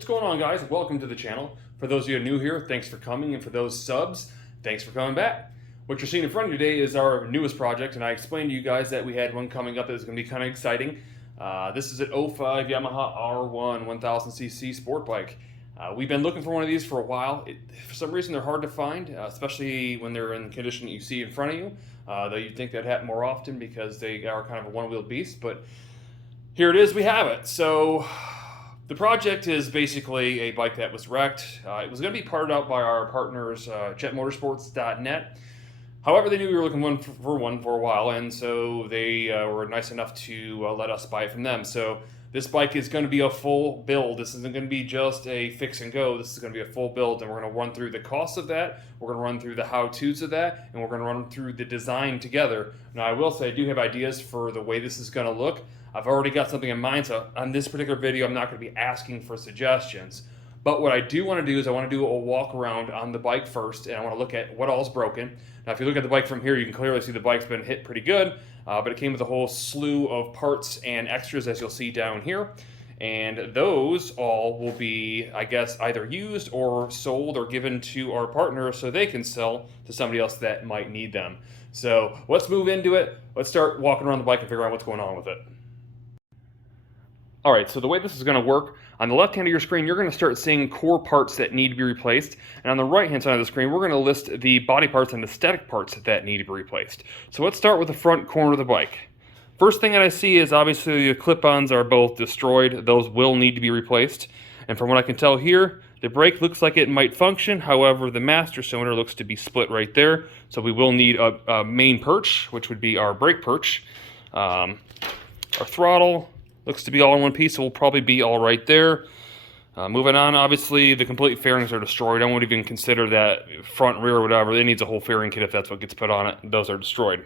What's going on, guys? Welcome to the channel. For those of you new here, thanks for coming, and for those subs, thanks for coming back. What you're seeing in front of you today is our newest project, and I explained to you guys that we had one coming up that was going to be kind of exciting. This is an '05 Yamaha R1 1000cc sport bike. We've been looking for one of these for a while. For some reason, they're hard to find, especially when they're in the condition that you see in front of you. Though you'd think that happen more often because they are kind of a one-wheel beast, but here it is, we have it. So the project is basically a bike that was wrecked. It was going to be parted out by our partners, jetmotorsports.net. However, they knew we were looking for one for a while, and so they were nice enough to let us buy it from them. So this bike is going to be a full build. This isn't going to be just a fix and go. This is going to be a full build, and we're going to run through the costs of that. We're going to run through the how-tos of that, and we're going to run through the design together. Now, I will say I do have ideas for the way this is going to look. I've already got something in mind, so on this particular video, I'm not going to be asking for suggestions. But what I do want to do is I want to do a walk around on the bike first, and I want to look at what all's broken. Now, if you look at the bike from here, you can clearly see the bike's been hit pretty good, but it came with a whole slew of parts and extras, as you'll see down here. And those all will be, I guess, either used or sold or given to our partners so they can sell to somebody else that might need them. So let's move into it. Let's start walking around the bike and figure out what's going on with it. All right, so the way this is going to work, on the left hand of your screen, you're going to start seeing core parts that need to be replaced. And on the right hand side of the screen, we're going to list the body parts and the static parts that need to be replaced. So let's start with the front corner of the bike. First thing that I see is obviously the clip-ons are both destroyed. Those will need to be replaced. And from what I can tell here, the brake looks like it might function. However, the master cylinder looks to be split right there. So we will need a main perch, which would be our brake perch. Our throttle looks to be all in one piece, so we'll probably be all right there. Moving on, obviously the complete fairings are destroyed. I won't even consider that front, rear, or whatever. It needs a whole fairing kit if that's what gets put on it. Those are destroyed.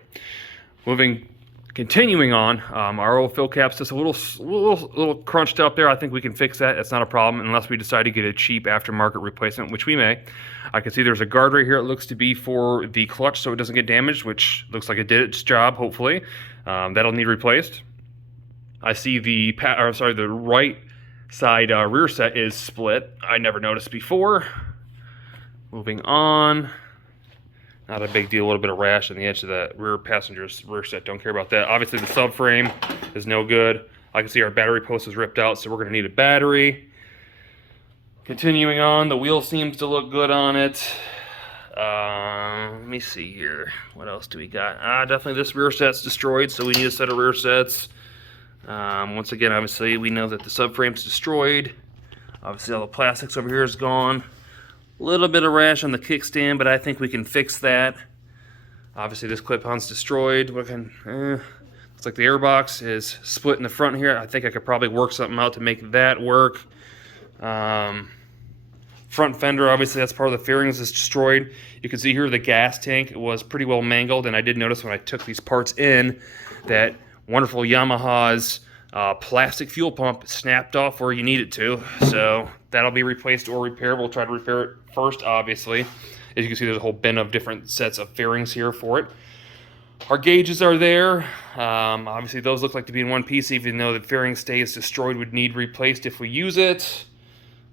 Continuing on, our oil fill cap's just a little crunched up there. I think we can fix that. It's not a problem unless we decide to get a cheap aftermarket replacement, which we may. I can see there's a guard right here. It looks to be for the clutch so it doesn't get damaged, which looks like it did its job, hopefully. That'll need replaced. I see the right side rear set is split. I never noticed before. Moving on. Not a big deal, a little bit of rash on the edge of the rear passenger's rear set. Don't care about that. Obviously the subframe is no good. I can see our battery post is ripped out, so we're going to need a battery. Continuing on, the wheel seems to look good on it. Let me see here. What else do we got? Definitely this rear set's destroyed, so we need a set of rear sets. Once again, obviously, we know that the subframe's destroyed. Obviously, all the plastics over here is gone. A little bit of rash on the kickstand, but I think we can fix that. Obviously, this clip-on's destroyed. Looks like the airbox is split in the front here. I think I could probably work something out to make that work. Front fender, obviously, that's part of the fairings is destroyed. You can see here the gas tank was pretty well mangled, and I did notice when I took these parts in that wonderful Yamaha's plastic fuel pump snapped off where you need it to. So that'll be replaced or repaired. We'll try to repair it first, obviously. As you can see, there's a whole bin of different sets of fairings here for it. Our gauges are there. Obviously, those look like to be in one piece, even though the fairing stays destroyed, would need replaced if we use it.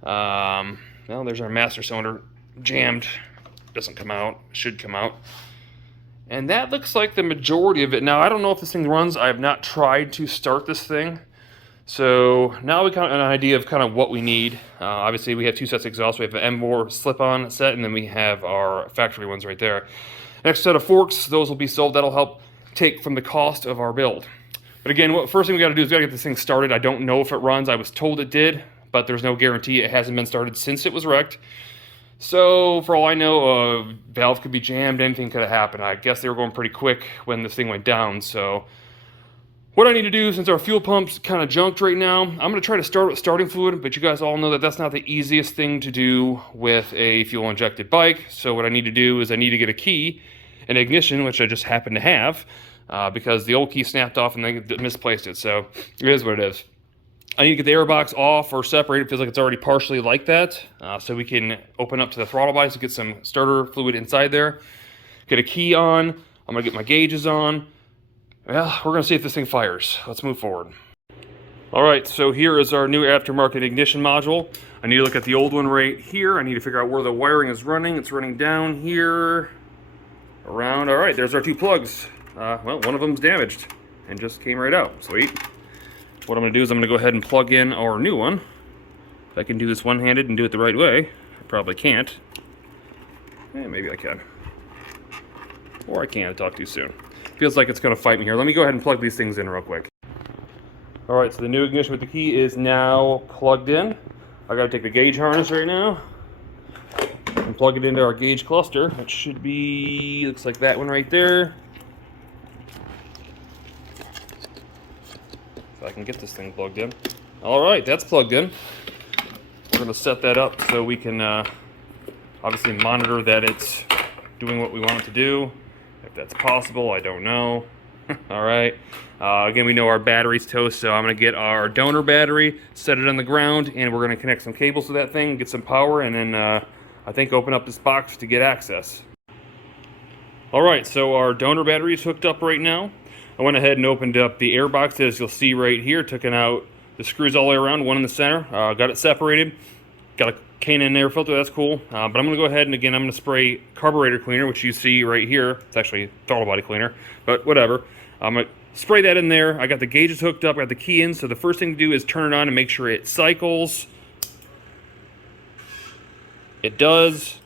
Well, there's our master cylinder jammed. Doesn't come out. Should come out. And that looks like the majority of it. Now, I don't know if this thing runs. I have not tried to start this thing. So now we got an idea of kind of what we need. Obviously, we have two sets of exhaust. We have an M4 slip-on set, and then we have our factory ones right there. Next set of forks, those will be sold. That'll help take from the cost of our build. But again, first thing we got to do is we got to get this thing started. I don't know if it runs. I was told it did, but there's no guarantee. It hasn't been started since it was wrecked. So, for all I know, a valve could be jammed, anything could have happened. I guess they were going pretty quick when this thing went down, so what I need to do, since our fuel pump's kind of junked right now, I'm going to try to start with starting fluid, but you guys all know that that's not the easiest thing to do with a fuel-injected bike. So what I need to do is I need to get a key, an ignition, which I just happen to have, because the old key snapped off and they misplaced it, so it is what it is. I need to get the airbox off or separate. It feels like it's already partially like that. So we can open up to the throttle body to get some starter fluid inside there. Get a key on. I'm going to get my gauges on. Well, we're going to see if this thing fires. Let's move forward. All right, so here is our new aftermarket ignition module. I need to look at the old one right here. I need to figure out where the wiring is running. It's running down here, around. All right, there's our two plugs. Well, one of them's damaged and just came right out. Sweet. What I'm gonna do is I'm gonna go ahead and plug in our new one. If I can do this one-handed and do it the right way. I probably can't. Maybe I can. Or I can't, I talk too soon. Feels like it's gonna fight me here. Let me go ahead and plug these things in real quick. All right, so the new ignition with the key is now plugged in. I gotta take the gauge harness right now and plug it into our gauge cluster. It should be, looks like that one right there. If I can get this thing plugged in. All right, that's plugged in. We're gonna set that up so we can obviously monitor that it's doing what we want it to do. If that's possible, I don't know. All right. Again, we know our battery's toast, so I'm going to get our donor battery, set it on the ground, and we're going to connect some cables to that thing, get some power, and then I think open up this box to get access. All right, so our donor battery is hooked up right now. I went ahead and opened up the Airbox, as you'll see right here, taking out the screws all the way around, one in the center, got it separated, got a K&N air filter, that's cool. But I'm going to go ahead and again, I'm going to spray carburetor cleaner, which you see right here. It's actually throttle body cleaner, but whatever. I'm going to spray that in there. I got the gauges hooked up, I got the key in, so the first thing to do is turn it on and make sure it cycles. It does,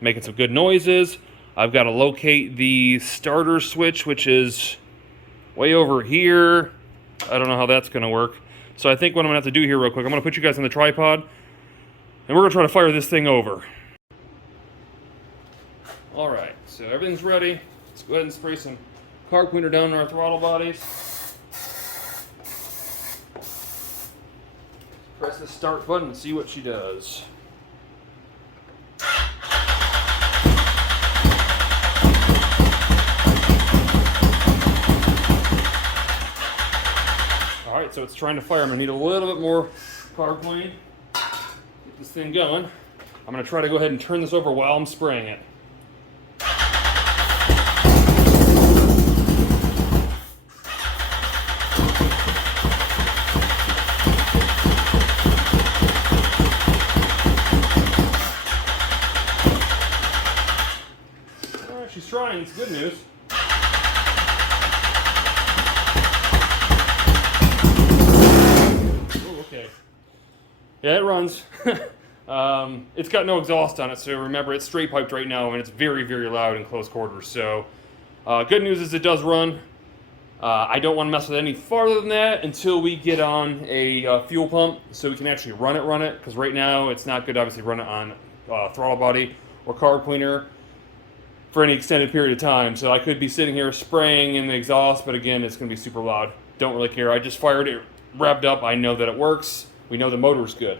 making some good noises. I've got to locate the starter switch, which is way over here. I don't know how that's going to work. So I think what I'm going to have to do here real quick, I'm going to put you guys on the tripod, and we're going to try to fire this thing over. All right, so everything's ready. Let's go ahead and spray some carb cleaner down our throttle bodies. Press the start button and see what she does. All right, so it's trying to fire. I'm gonna need a little bit more carb clean. Get this thing going. I'm gonna try to go ahead and turn this over while I'm spraying it. She's trying, it's good news. Oh, okay. Yeah, it runs. It's got no exhaust on it, so remember it's straight piped right now and it's very, very loud in close quarters. So good news is it does run. I don't want to mess with it any farther than that until we get on a fuel pump so we can actually run it, because right now it's not good obviously run it on throttle body or carb cleaner for any extended period of time. So I could be sitting here spraying in the exhaust, but again, it's gonna be super loud. Don't really care. I just fired it, revved up. I know that it works. We know the motor's good.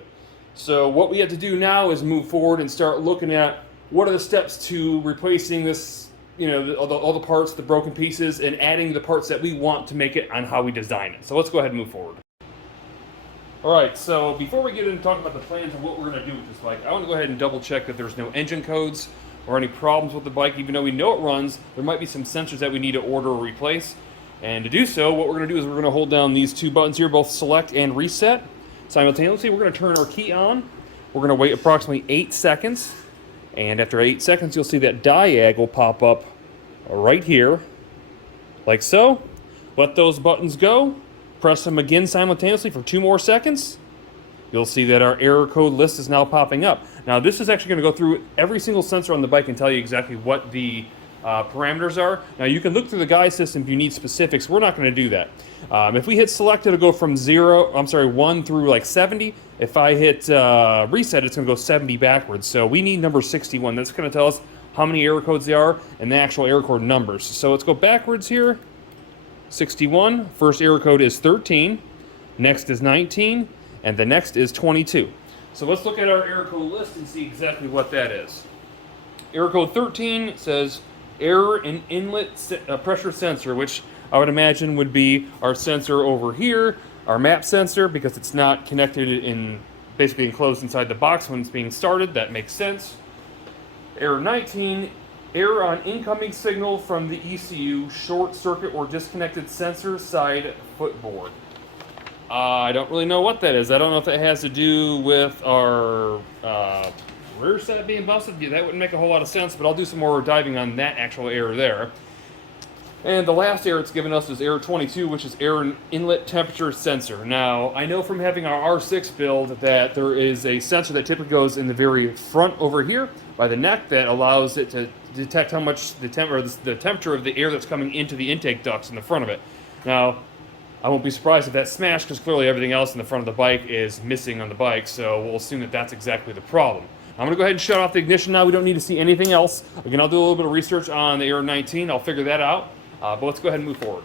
So what we have to do now is move forward and start looking at what are the steps to replacing this, you know, all the parts, the broken pieces, and adding the parts that we want to make it on how we design it. So let's go ahead and move forward. All right, so before we get into talking about the plans of what we're gonna do with this bike, I wanna go ahead and double check that there's no engine codes or any problems with the bike. Even though we know it runs, there might be some sensors that we need to order or replace. And to do so, what we're going to do is we're going to hold down these two buttons here, both select and reset. Simultaneously, we're going to turn our key on. We're going to wait approximately 8 seconds. And after 8 seconds, you'll see that diag will pop up right here, like so. Let those buttons go. Press them again simultaneously for 2 more seconds. You'll see that our error code list is now popping up. Now this is actually going to go through every single sensor on the bike and tell you exactly what the parameters are. Now you can look through the guide system if you need specifics. We're not going to do that. If we hit select, it'll go from 1 through like 70. If I hit reset, it's going to go 70 backwards. So we need number 61. That's going to tell us how many error codes there are and the actual error code numbers. So let's go backwards here. 61. First error code is 13. Next is 19. And the next is 22. So let's look at our error code list and see exactly what that is. Error code 13 says error in inlet pressure sensor, which I would imagine would be our sensor over here, our map sensor, because it's not connected in, basically enclosed inside the box when it's being started. That makes sense. Error 19, error on incoming signal from the ECU, short circuit or disconnected sensor side footboard. I don't really know what that is. I don't know if it has to do with our rear set being busted. Yeah, that wouldn't make a whole lot of sense, but I'll do some more diving on that actual error there. And the last error it's given us is error 22, which is error inlet temperature sensor. Now, I know from having our R6 build that there is a sensor that typically goes in the very front over here by the neck that allows it to detect how much the temperature of the air that's coming into the intake ducts in the front of it. Now, I won't be surprised if that's smashed because clearly everything else in the front of the bike is missing on the bike, so we'll assume that that's exactly the problem. I'm going to go ahead and shut off the ignition now. We don't need to see anything else. Again, I'll do a little bit of research on the error 19. I'll figure that out. But let's go ahead and move forward.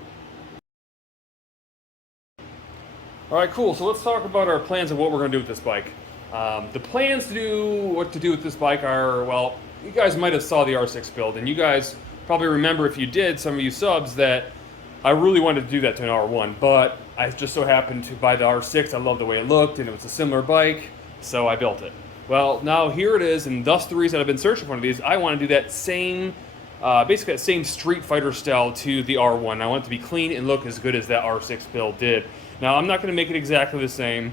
All right, cool. So let's talk about our plans of what we're going to do with this bike. The plans to do with this bike are, well, you guys might have saw the R6 build, and you guys probably remember, if you did, some of you subs, that I really wanted to do that to an R1, but I just so happened to buy the R6. I loved the way it looked, and it was a similar bike, so I built it. Well, now here it is, and thus the reason I've been searching for one of these. I want to do that same basically that same Street Fighter style to the R1. I want it to be clean and look as good as that R6 build did. Now, I'm not going to make it exactly the same.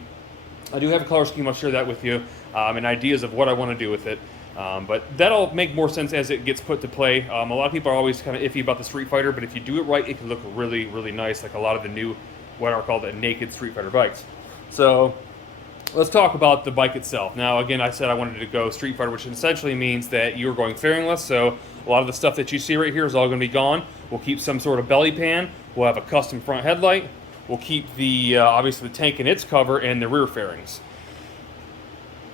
I do have a color scheme. I'll share that with you, and ideas of what I want to do with it. But that'll make more sense as it gets put to play. A lot of people are always kind of iffy about the Street Fighter, but if you do it right, it can look really, really nice, like a lot of the new, what are called the naked Street Fighter bikes. So let's talk about the bike itself. Now, again, I said I wanted to go Street Fighter, which essentially means that you're going fairingless. So a lot of the stuff that you see right here is all going to be gone. We'll keep some sort of belly pan. We'll have a custom front headlight. We'll keep the obviously the tank and its cover and the rear fairings.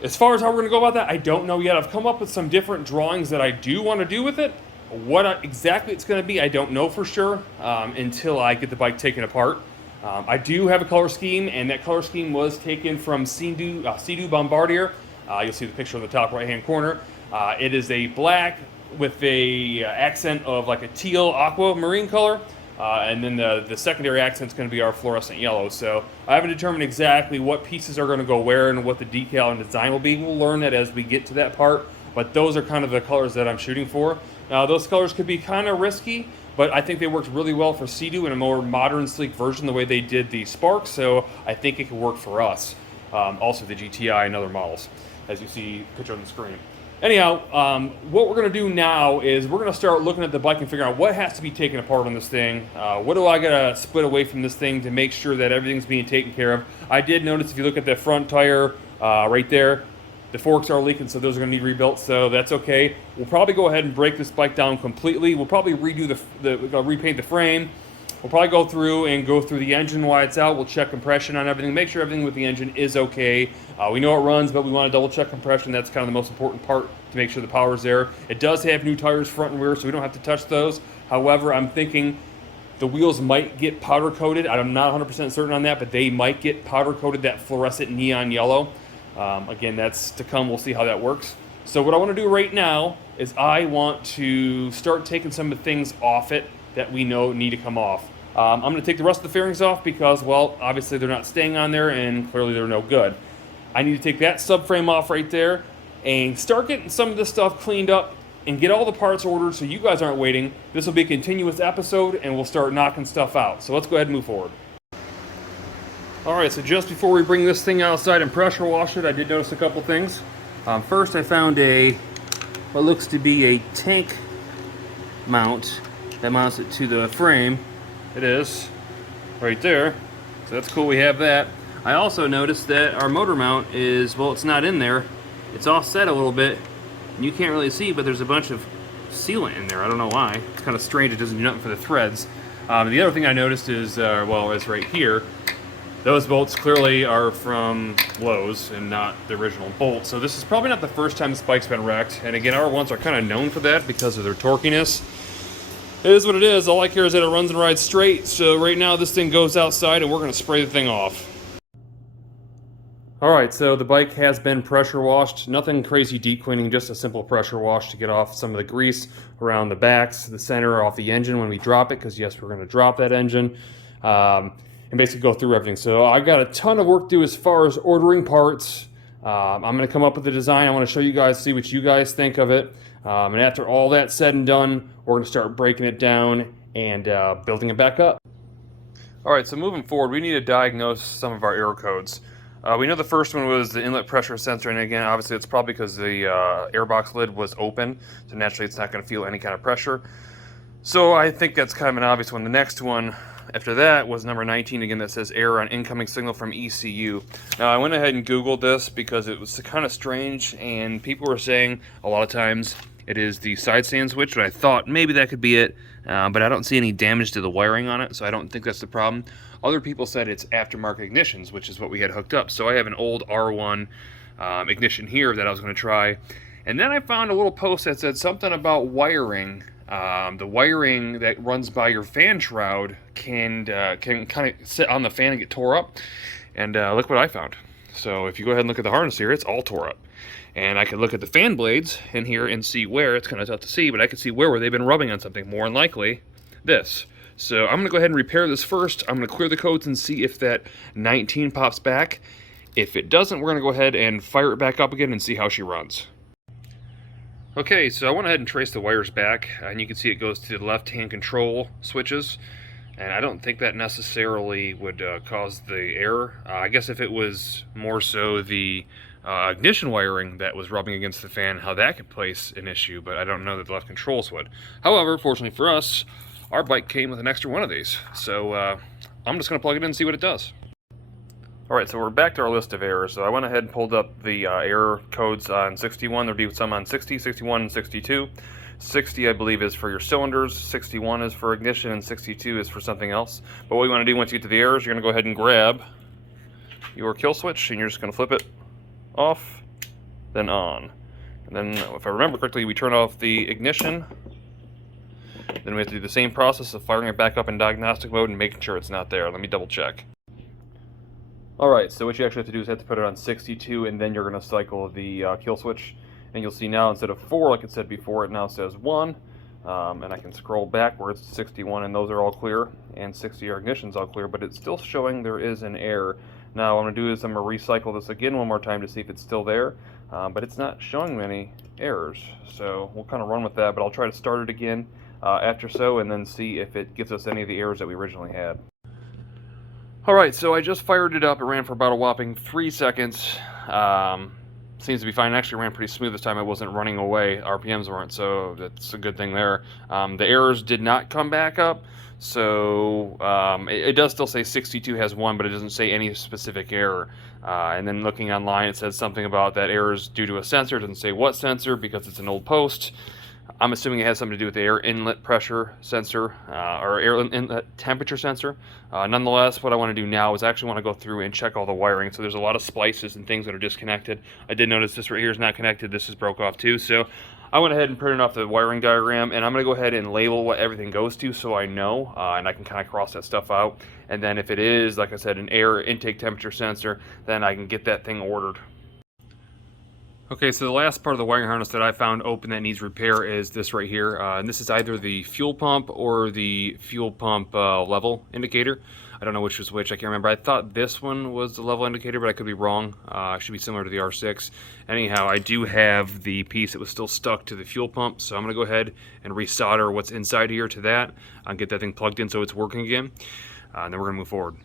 As far as how we're going to go about that, I don't know yet. I've come up with some different drawings that I do want to do with it. What exactly it's going to be, I don't know for sure until I get the bike taken apart. I do have a color scheme, and that color scheme was taken from Sea-Doo Bombardier. You'll see the picture in the top right-hand corner. It is a black with a accent of like a teal aquamarine color, and then the secondary accent is going to be our fluorescent yellow. So I haven't determined exactly what pieces are going to go where and what the decal and design will be. We'll learn that as we get to that part, but those are kind of the colors that I'm shooting for. Now, those colors could be kind of risky, but I think they worked really well for Sea-Doo in a more modern, sleek version, the way they did the Spark, so I think it could work for us. Also the GTI and other models, as you see picture on the screen. Anyhow, what we're going to do now is we're going to start looking at the bike and figuring out what has to be taken apart on this thing. What do I got to split away from this thing to make sure that everything's being taken care of. I did notice if you look at the front tire right there, the forks are leaking, so those are going to need rebuilt, so that's okay. We'll probably go ahead and break this bike down completely. We'll probably redo repaint the frame. We'll probably go through the engine while it's out. We'll check compression on everything, make sure everything with the engine is okay. We know it runs, but we want to double check compression. That's kind of the most important part to make sure the power's there. It does have new tires front and rear, so we don't have to touch those. However, I'm thinking the wheels might get powder coated. I'm not 100% certain on that, but they might get powder coated, that fluorescent neon yellow. Again, that's to come. We'll see how that works. So what I want to do right now is I want to start taking some of the things off it that we know need to come off. I'm going to take the rest of the fairings off because, well, obviously they're not staying on there and clearly they're no good. I need to take that subframe off right there and start getting some of this stuff cleaned up and get all the parts ordered so you guys aren't waiting. This will be a continuous episode and we'll start knocking stuff out. So let's go ahead and move forward. Alright, so just before we bring this thing outside and pressure wash it, I did notice a couple things. First, I found what looks to be a tank mount that mounts it to the frame. It is right there, so that's cool, we have that. I also noticed that our motor mount is, well, it's not in there. It's offset a little bit, and you can't really see, but there's a bunch of sealant in there. I don't know why. It's kind of strange, it doesn't do nothing for the threads. The other thing I noticed is, well, is right here. Those bolts clearly are from Lowe's and not the original bolt. So this is probably not the first time this bike's been wrecked. And again, R1s are kind of known for that because of their torquiness. It is what it is. All I care is that it runs and rides straight. So right now this thing goes outside and we're going to spray the thing off. Alright, so the bike has been pressure washed. Nothing crazy deep cleaning, just a simple pressure wash to get off some of the grease around the backs, the center, off the engine when we drop it, because yes, we're going to drop that engine. And basically go through everything. So I got a ton of work to do as far as ordering parts. I'm going to come up with a design. I want to show you guys, see what you guys think of it. And after all that's said and done, we're going to start breaking it down and building it back up. Alright, so moving forward, we need to diagnose some of our error codes. We know the first one was the inlet pressure sensor, and again, obviously it's probably because the airbox lid was open, so naturally it's not going to feel any kind of pressure. So I think that's kind of an obvious one. The next one after that was number 19, again, that says error on incoming signal from ECU. Now I went ahead and Googled this because it was kind of strange, and people were saying a lot of times it is the side stand switch, and I thought maybe that could be it, but I don't see any damage to the wiring on it, so I don't think that's the problem. Other people said it's aftermarket ignitions, which is what we had hooked up. So I have an old R1 ignition here that I was going to try, and then I found a little post that said something about wiring. The wiring that runs by your fan shroud can kind of sit on the fan and get tore up, and look what I found. So if you go ahead and look at the harness here, it's all tore up. And I can look at the fan blades in here and see where. It's kind of tough to see, but I can see where they've been rubbing on something, more than likely this. So I'm going to go ahead and repair this first. I'm going to clear the codes and see if that 19 pops back. If it doesn't, we're going to go ahead and fire it back up again and see how she runs. Okay, so I went ahead and traced the wires back, and you can see it goes to the left-hand control switches. And I don't think that necessarily would cause the error. I guess if it was more so the ignition wiring that was rubbing against the fan, how that could place an issue, but I don't know that the left controls would. However, fortunately for us, our bike came with an extra one of these, so I'm just going to plug it in and see what it does. Alright, so we're back to our list of errors. So I went ahead and pulled up the error codes on 61. There'll be some on 60, 61, and 62. 60, I believe, is for your cylinders, 61 is for ignition, and 62 is for something else. But what you want to do once you get to the errors, you're going to go ahead and grab your kill switch, and you're just going to flip it off, then on. And then, if I remember correctly, we turn off the ignition. Then we have to do the same process of firing it back up in diagnostic mode and making sure it's not there. Let me double check. Alright, so what you actually have to do is have to put it on 62, and then you're going to cycle the kill switch. And you'll see now, instead of 4, like it said before, it now says 1. And I can scroll backwards to 61, and those are all clear. And 60, our ignition's all clear, but it's still showing there is an error. Now, what I'm going to do is I'm going to recycle this again one more time to see if it's still there. But it's not showing any errors. So we'll kind of run with that, but I'll try to start it again after so, and then see if it gives us any of the errors that we originally had. Alright, so I just fired it up. It ran for about a whopping 3 seconds. Seems to be fine. It actually ran pretty smooth this time. It wasn't running away. RPMs weren't, so that's a good thing there. The errors did not come back up, so it does still say 62 has 1, but it doesn't say any specific error. And then looking online, it says something about that error is due to a sensor. It doesn't say what sensor because it's an old post. I'm assuming it has something to do with the air inlet pressure sensor or air inlet temperature sensor. Nonetheless, what I want to do now is I actually want to go through and check all the wiring. So there's a lot of splices and things that are disconnected. I did notice this right here is not connected. This is broke off too. So I went ahead and printed off the wiring diagram, and I'm going to go ahead and label what everything goes to so I know, and I can kind of cross that stuff out. And then if it is, like I said, an air intake temperature sensor, then I can get that thing ordered. Okay, so the last part of the wiring harness that I found open that needs repair is this right here. And this is either the fuel pump or the fuel pump level indicator. I don't know which was which, I can't remember. I thought this one was the level indicator, but I could be wrong. It should be similar to the R6. Anyhow, I do have the piece that was still stuck to the fuel pump, so I'm going to go ahead and resolder what's inside here to that and get that thing plugged in so it's working again. And then we're going to move forward.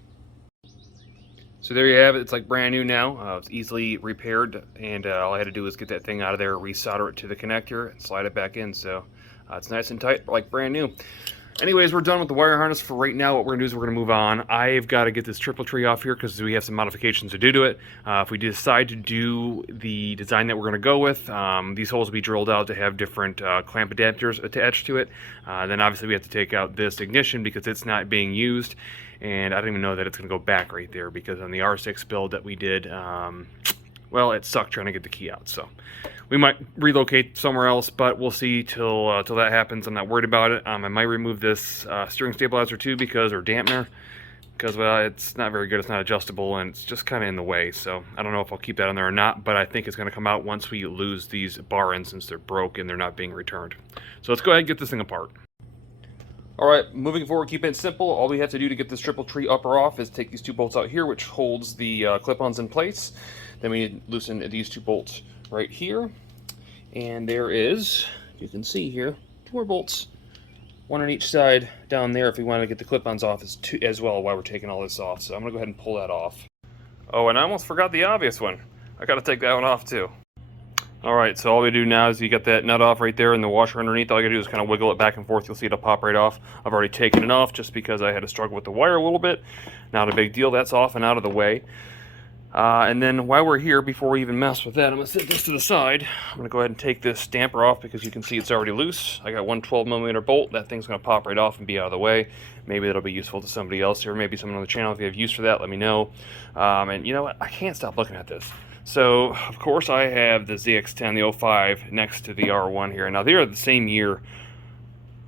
So there you have it. It's like brand new now. It's easily repaired, and all I had to do was get that thing out of there, resolder it to the connector, and slide it back in. So it's nice and tight, like brand new. Anyways, we're done with the wire harness for right now. What we're going to do is we're going to move on. I've got to get this triple tree off here because we have some modifications to do to it. If we decide to do the design that we're going to go with, these holes will be drilled out to have different clamp adapters attached to it. Then obviously we have to take out this ignition because it's not being used. And I don't even know that it's going to go back right there because on the R6 build that we did, well, it sucked trying to get the key out. So we might relocate somewhere else, but we'll see till that happens. I'm not worried about it. I might remove this steering stabilizer too or dampener, because, well, it's not very good. It's not adjustable, and it's just kind of in the way. So I don't know if I'll keep that on there or not, but I think it's going to come out once we lose these bar ends since they're broke and they're not being returned. So let's go ahead and get this thing apart. Alright, moving forward, keeping it simple, all we have to do to get this triple tree up or off is take these two bolts out here, which holds the clip-ons in place. Then we need to loosen these two bolts right here. And there is, you can see here, 2 more bolts one on each side down there if we want to get the clip-ons off as well while we're taking all this off. So I'm going to go ahead and pull that off. Oh, and I almost forgot the obvious one. I got to take that one off too. Alright, so all we do now is you got that nut off right there and the washer underneath. All you gotta do is kind of wiggle it back and forth. You'll see it'll pop right off. I've already taken it off just because I had to struggle with the wire a little bit. Not a big deal. That's off and out of the way. And then while we're here, before we even mess with that, I'm going to set this to the side. I'm going to go ahead and take this damper off because you can see it's already loose. I got one 12mm bolt. That thing's going to pop right off and be out of the way. Maybe that'll be useful to somebody else here, maybe someone on the channel. If you have use for that, let me know. And you know what? I can't stop looking at this. So, of course, I have the ZX-10, the 05, next to the R1 here. Now, they are the same year.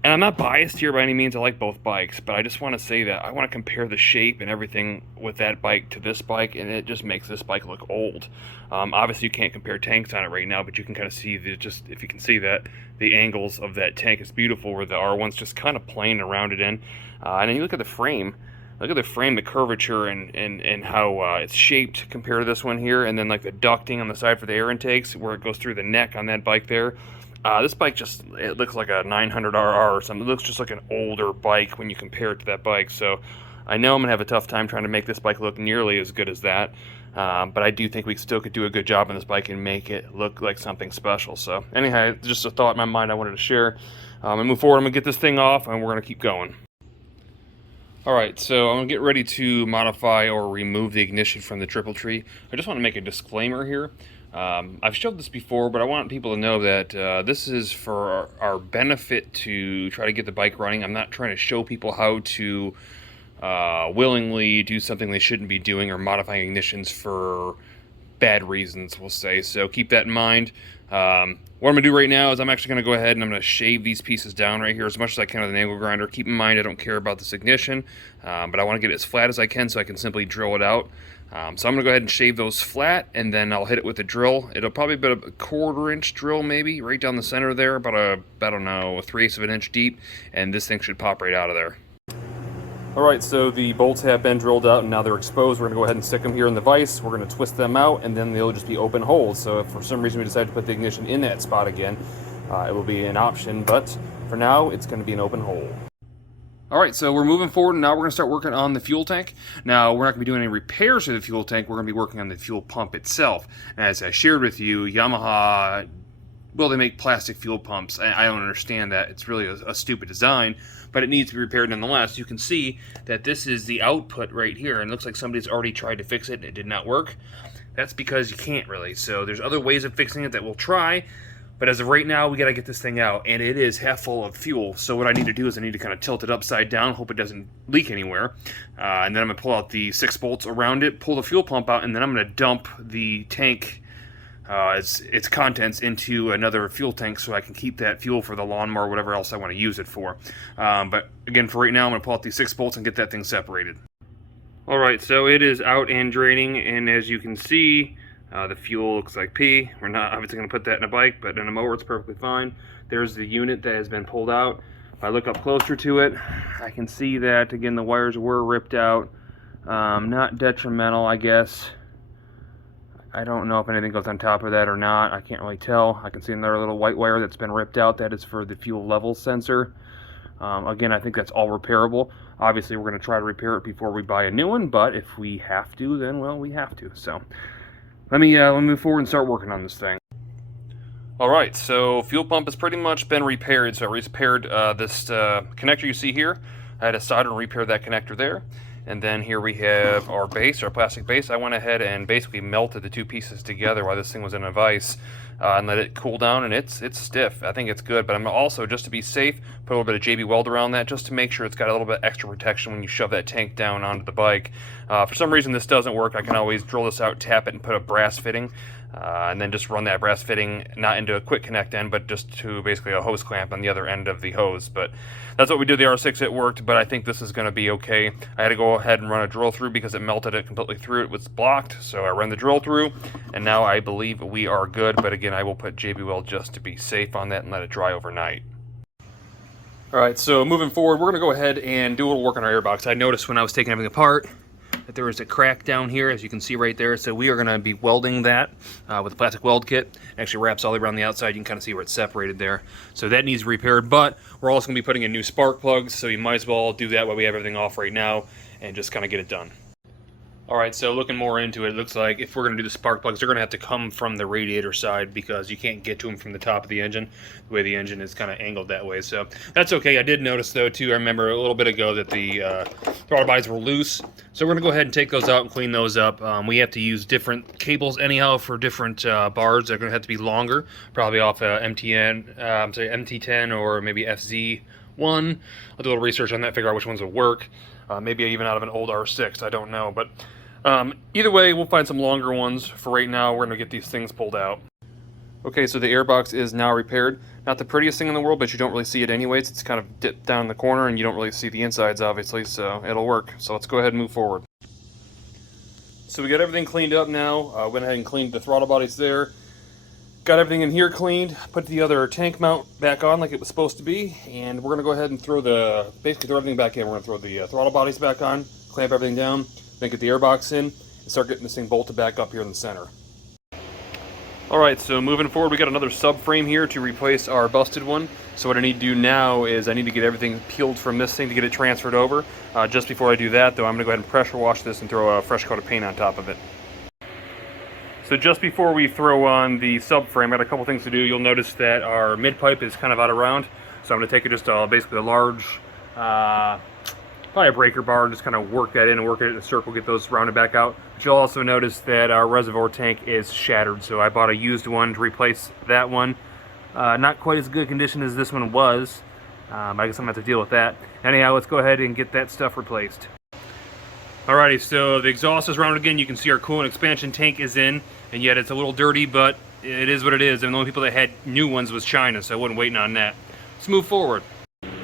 And I'm not biased here by any means. I like both bikes, but I just want to say that I want to compare the shape and everything with that bike to this bike, and it just makes this bike look old. Obviously, you can't compare tanks on it right now, but you can kind of see if you can see that, the angles of that tank is beautiful, where the R1's just kind of plain and rounded in. And then you look at the frame. Look at the frame, the curvature, and how it's shaped compared to this one here, and then like the ducting on the side for the air intakes, where it goes through the neck on that bike there. This bike it looks like a 900RR or something. It looks just like an older bike when you compare it to that bike. So I know I'm going to have a tough time trying to make this bike look nearly as good as that. But I do think we still could do a good job on this bike and make it look like something special. So anyhow, just a thought in my mind I wanted to share. And move forward, I'm going to get this thing off and we're going to keep going. Alright, so I'm going to get ready to modify or remove the ignition from the triple tree. I just want to make a disclaimer here. I've showed this before, but I want people to know that this is for our benefit to try to get the bike running. I'm not trying to show people how to willingly do something they shouldn't be doing or modifying ignitions for bad reasons, we'll say. So keep that in mind. What I'm going to do right now is I'm actually going to go ahead and I'm going to shave these pieces down right here as much as I can with an angle grinder. Keep in mind I don't care about this ignition, but I want to get it as flat as I can so I can simply drill it out. So I'm going to go ahead and shave those flat, and then I'll hit it with a drill. It'll probably be about a 1/4 inch drill maybe, right down the center there, about I don't know, 3/8 of an inch deep, and this thing should pop right out of there. Alright, so the bolts have been drilled out and now they're exposed. We're going to go ahead and stick them here in the vise. We're going to twist them out and then they'll just be open holes. So if for some reason we decide to put the ignition in that spot again, it will be an option, but for now it's going to be an open hole. Alright, so we're moving forward and now we're going to start working on the fuel tank. Now, we're not going to be doing any repairs to the fuel tank. We're going to be working on the fuel pump itself. As I shared with you, Yamaha, well, they make plastic fuel pumps. I don't understand that. It's really a stupid design, but it needs to be repaired nonetheless. You can see that this is the output right here, and it looks like somebody's already tried to fix it and it did not work. That's because you can't really. So there's other ways of fixing it that we'll try, but as of right now, we got to get this thing out, and it is half full of fuel. So what I need to do is I need to kind of tilt it upside down, hope it doesn't leak anywhere, and then I'm going to pull out the 6 bolts around it, pull the fuel pump out, and then I'm going to dump the tank, its contents, into another fuel tank so I can keep that fuel for the lawnmower or whatever else I want to use it for. But again, for right now, I'm going to pull out these 6 bolts and get that thing separated. Alright, so it is out and draining, and as you can see, the fuel looks like pee. We're not obviously going to put that in a bike, but in a mower it's perfectly fine. There's the unit that has been pulled out. If I look up closer to it, I can see that, again, the wires were ripped out. Not detrimental, I guess. I don't know if anything goes on top of that or not. I can't really tell. I can see another little white wire that's been ripped out. That is for the fuel level sensor. Again, I think that's all repairable. Obviously, we're going to try to repair it before we buy a new one, but if we have to, then, well, we have to. So let me move forward and start working on this thing. Alright, so fuel pump has pretty much been repaired. So I repaired this connector you see here. I had to solder and repair that connector there. And then here we have our base, our plastic base. I went ahead and basically melted the two pieces together while this thing was in a vise and let it cool down, and it's stiff. I think it's good, but I'm also, just to be safe, put a little bit of JB Weld around that just to make sure it's got a little bit extra protection when you shove that tank down onto the bike. For some reason this doesn't work, I can always drill this out, tap it, and put a brass fitting. And then just run that brass fitting not into a quick connect end, but just to basically a hose clamp on the other end of the hose. But that's what we did the R6. It worked, but I think this is going to be okay. I had to go ahead and run a drill through because it melted it completely through. It was blocked, so I ran the drill through, and now I believe we are good. But again, I will put JB Weld just to be safe on that and let it dry overnight. Alright, so moving forward, we're going to go ahead and do a little work on our airbox. I noticed when I was taking everything apart, that there is a crack down here, as you can see right there. So we are going to be welding that with a plastic weld kit. It actually wraps all the way around the outside. You can kind of see where it's separated there. So that needs repaired, but we're also going to be putting in new spark plugs, so you might as well do that while we have everything off right now and just kind of get it done. Alright, so looking more into it, it looks like if we're going to do the spark plugs, they're going to have to come from the radiator side because you can't get to them from the top of the engine, the way the engine is kind of angled that way. So that's okay. I did notice, though, too, I remember a little bit ago that the throttle bodies were loose. So we're going to go ahead and take those out and clean those up. We have to use different cables anyhow for different bars. They're going to have to be longer, probably off MT10 or maybe FZ1. I'll do a little research on that, figure out which ones will work. Maybe even out of an old R6, I don't know. But either way, we'll find some longer ones. For right now, we're going to get these things pulled out. Okay, so the airbox is now repaired. Not the prettiest thing in the world, but you don't really see it anyways. It's kind of dipped down in the corner, and you don't really see the insides, obviously, so it'll work. So let's go ahead and move forward. So we got everything cleaned up now. Went ahead and cleaned the throttle bodies there. Got everything in here cleaned, put the other tank mount back on like it was supposed to be, and we're going to go ahead and basically throw everything back in. We're going to throw the throttle bodies back on, clamp everything down, then get the airbox in, and start getting this thing bolted back up here in the center. Alright, so moving forward, we got another subframe here to replace our busted one. So what I need to do now is I need to get everything peeled from this thing to get it transferred over. Just before I do that, though, I'm going to go ahead and pressure wash this and throw a fresh coat of paint on top of it. So just before we throw on the subframe, I got a couple things to do. You'll notice that our mid pipe is kind of out of round. So I'm going to take it just basically a large, probably a breaker bar, and just kind of work that in and work it in a circle, get those rounded back out. But you'll also notice that our reservoir tank is shattered. So I bought a used one to replace that one. Not quite as good condition as this one was. I guess I'm going to have to deal with that. Anyhow, let's go ahead and get that stuff replaced. Alrighty, so the exhaust is rounded again. You can see our coolant expansion tank is in, and yet it's a little dirty, but it is what it is. And the only people that had new ones was China, so I wasn't waiting on that. Let's move forward.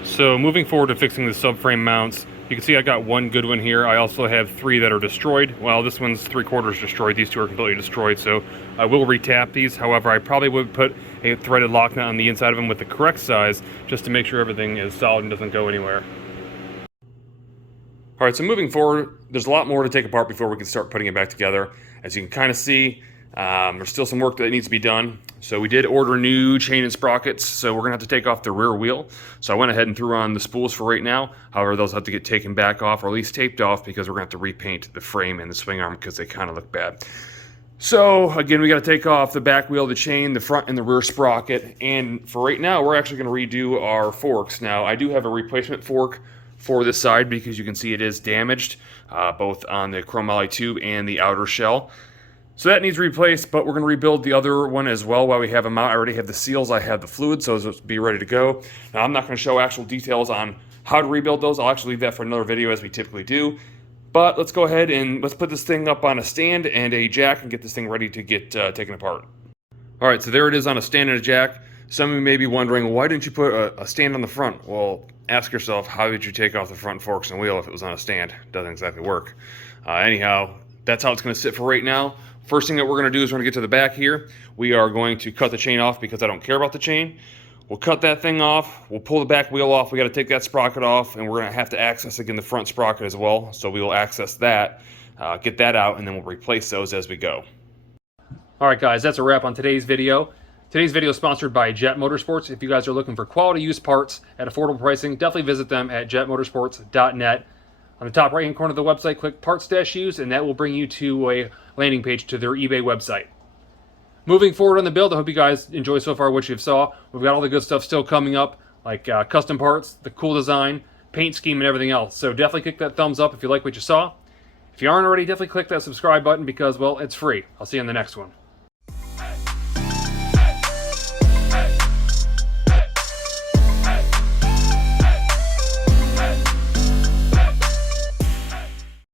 So moving forward to fixing the subframe mounts, you can see I got one good one here. I also have 3 that are destroyed. Well, this one's 3/4 destroyed. These 2 are completely destroyed, so I will retap these. However, I probably would put a threaded lock nut on the inside of them with the correct size, just to make sure everything is solid and doesn't go anywhere. Alright, so moving forward, there's a lot more to take apart before we can start putting it back together. As you can kind of see, there's still some work that needs to be done. So we did order new chain and sprockets, so we're going to have to take off the rear wheel. So I went ahead and threw on the spools for right now. However, those have to get taken back off, or at least taped off, because we're going to have to repaint the frame and the swing arm because they kind of look bad. So again, we got to take off the back wheel, the chain, the front and the rear sprocket. And for right now, we're actually going to redo our forks. Now, I do have a replacement fork for this side because you can see it is damaged, both on the chromoly tube and the outer shell. So that needs replaced, but we're going to rebuild the other one as well while we have them out. I already have the seals, I have the fluid, so it'll be ready to go. Now, I'm not going to show actual details on how to rebuild those. I'll actually leave that for another video as we typically do. But let's go ahead and let's put this thing up on a stand and a jack and get this thing ready to get taken apart. Alright, so there it is on a stand and a jack. Some of you may be wondering, why didn't you put a stand on the front? Well, ask yourself, how did you take off the front forks and wheel if it was on a stand? It doesn't exactly work. Anyhow, that's how it's going to sit for right now. First thing that we're going to do is we're going to get to the back here. We are going to cut the chain off because I don't care about the chain. We'll cut that thing off. We'll pull the back wheel off. We got to take that sprocket off, and we're going to have to access again the front sprocket as well. So we will access that, get that out, and then we'll replace those as we go. All right, guys, that's a wrap on today's video. Today's video is sponsored by Jet Motorsports. If you guys are looking for quality used parts at affordable pricing, definitely visit them at jetmotorsports.net. On the top right-hand corner of the website, click Parts-Use, and that will bring you to a landing page to their eBay website. Moving forward on the build, I hope you guys enjoy so far what you've saw. We've got all the good stuff still coming up, like custom parts, the cool design, paint scheme, and everything else. So definitely click that thumbs up if you like what you saw. If you aren't already, definitely click that subscribe button because, well, it's free. I'll see you in the next one.